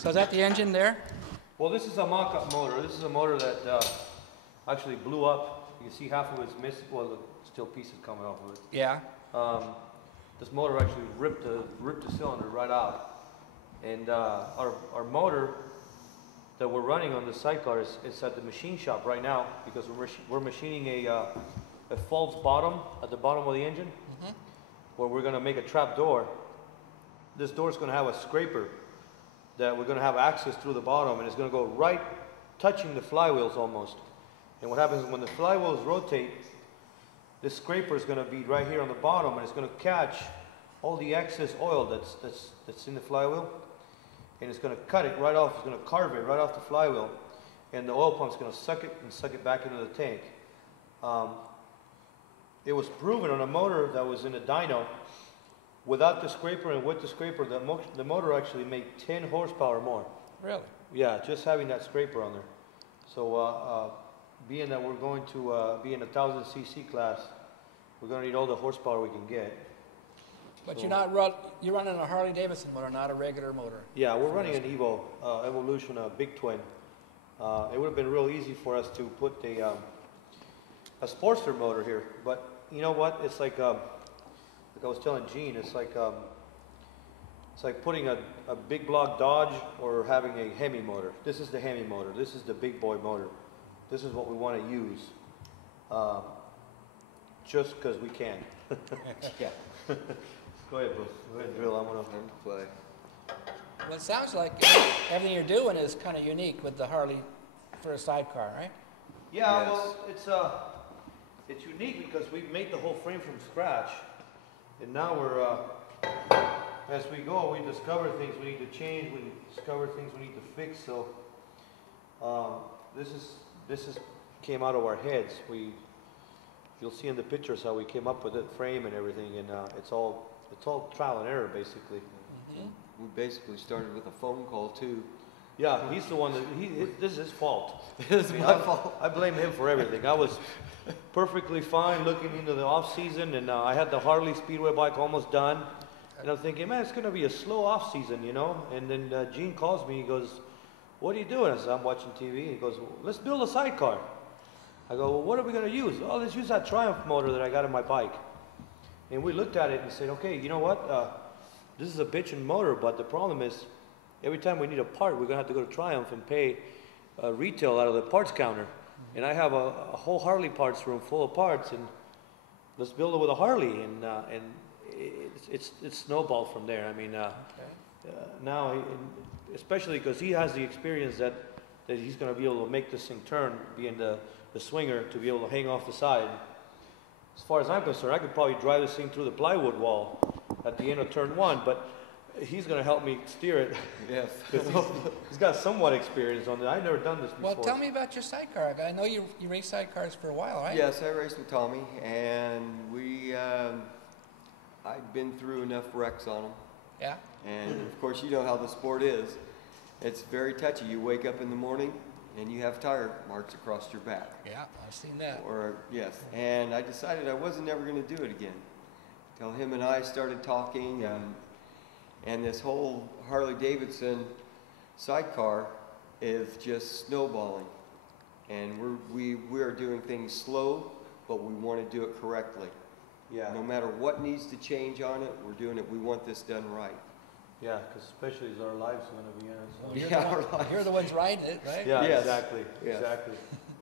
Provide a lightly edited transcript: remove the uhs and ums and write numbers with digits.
So is that the engine there? Well, this is a mock-up motor. This is a motor that actually blew up. You can see half of it's missing. Well, still pieces coming off of it. Yeah. This motor actually ripped the cylinder right out. And our motor that we're running on the Sidecar is at the machine shop right now because we're machining a false bottom at the bottom of the engine, where we're going to make a trap door. This door is going to have a scraper that we're going to have access through the bottom, and it's going to go right touching the flywheels almost. And what happens is when the flywheels rotate, this scraper is going to be right here on the bottom, and it's going to catch all the excess oil that's in the flywheel, and it's going to cut it right off. It's going to carve it right off the flywheel, and the oil pump is going to suck it and suck it back into the tank. It was proven on a motor that was in a dyno. Without the scraper and with the scraper, the motor actually made 10 horsepower more. Really? Yeah, just having that scraper on there. So being that we're going to be in a 1000 cc class, we're going to need all the horsepower we can get. But so, you're running a Harley Davidson motor, not a regular motor. Yeah, we're running an Evo Evolution, a big twin. It would have been real easy for us to put a Sportster motor here, but you know what? It's like I was telling Gene, it's like putting a big block Dodge or having a Hemi motor. This is the Hemi motor. This is the big boy motor. This is what we want to use, just because we can. Yeah. Go ahead, bro. Go ahead and drill. I'm gonna play. Well, it sounds like everything you're doing is kind of unique with the Harley for a Sidecar, right? Yeah, yes. Well, it's unique because we made the whole frame from scratch, and now we're as we go, we discover things we need to change, we discover things we need to fix. So this came out of our heads. You'll see in the pictures how we came up with the frame and everything, and it's all trial and error basically. Mm-hmm. We basically started with a phone call too. Yeah, he's the one that this is his fault. This is my fault. I blame him for everything. I was perfectly fine looking into the off season, and I had the Harley Speedway bike almost done, and I'm thinking, man, it's going to be a slow off season, you know. And then Gene calls me. He goes, "What are you doing?" I said, "I'm watching TV." He goes, well, "Let's build a Sidecar." I go, "Well, what are we going to use?" "Oh, let's use that Triumph motor that I got in my bike." And we looked at it and said, "Okay, you know what? This is a bitchin' motor, but the problem is, every time we need a part, we're going to have to go to Triumph and pay retail out of the parts counter. And I have a whole Harley parts room full of parts, and let's build it with a Harley." And it's snowballed from there. I mean, now, especially because he has the experience that he's going to be able to make this thing turn, being the swinger, to be able to hang off the side. As far as I'm concerned, I could probably drive this thing through the plywood wall at the end of turn one, but he's going to help me steer it. Yes. He's got somewhat experience on it. I've never done this before. Well, tell me about your Sidecar. I know you race Sidecars for a while, right? Yes, I raced with Tommy, and I've been through enough wrecks on them. Yeah. And of course, you know how the sport is. It's very touchy. You wake up in the morning and you have tire marks across your back. Yeah, I've seen that. Yes. And I decided I wasn't ever going to do it again. Till him and I started talking, and this whole Harley Davidson Sidecar is just snowballing. And we are doing things slow, but we want to do it correctly. Yeah. No matter what needs to change on it, we're doing it. We want this done right. Yeah, because especially as our lives are going to be in it. So. Well, you're the ones riding it, right? Yeah, yes. exactly. Yes. Exactly.